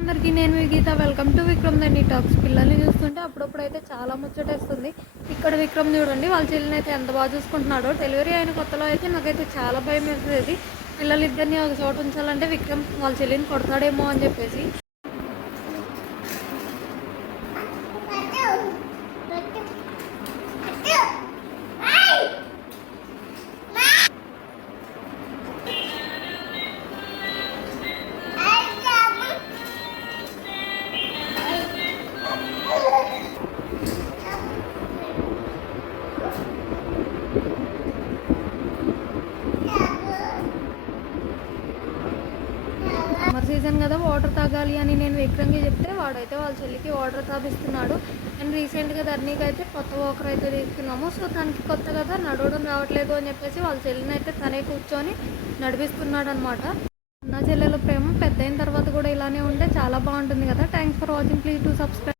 అందరికీ నేను మీ Geetha. Welcome to Vikram Dandi talks. పిల్లల్ని చూస్తుంటే అప్పుడప్పుడు అయితే చాలా ముచ్చటేస్తుంది. ఇక్కడ విక్రమ్ చూడండి, వాళ్ళ చెల్లిని అయితే ఎంత బాగా చూసుకుంటున్నాడో. డెలివరీ అయిన కొత్తలో అయితే నాకైతే చాలా భయం వేసేది, పిల్లలిద్దరిని ఒక చోట ఉంచాలంటే విక్రమ్ వాళ్ళ చెల్లిని కొడతాడేమో అని చెప్పేసి. సమ్మర్ సీజన్ కదా, వాటర్ తాగాలి అని నేను విక్రమ్కి చెప్తే వాడైతే వాళ్ళ చెల్లికి వాటర్ తాపిస్తున్నాడు. అండ్ రీసెంట్గా ధర్నీకి అయితే కొత్త వాకర్ అయితే తీసుకున్నాము. సో తనకి కొత్త కదా, నడవడం రావట్లేదు అని చెప్పేసి వాళ్ళ చెల్లిని అయితే తనే కూర్చొని నడిపిస్తున్నాడు అనమాట. నా చెల్లెల ప్రేమ పెద్ద అయిన తర్వాత కూడా ఇలానే ఉంటే చాలా బాగుంటుంది కదా. Thanks for watching. Please to subscribe.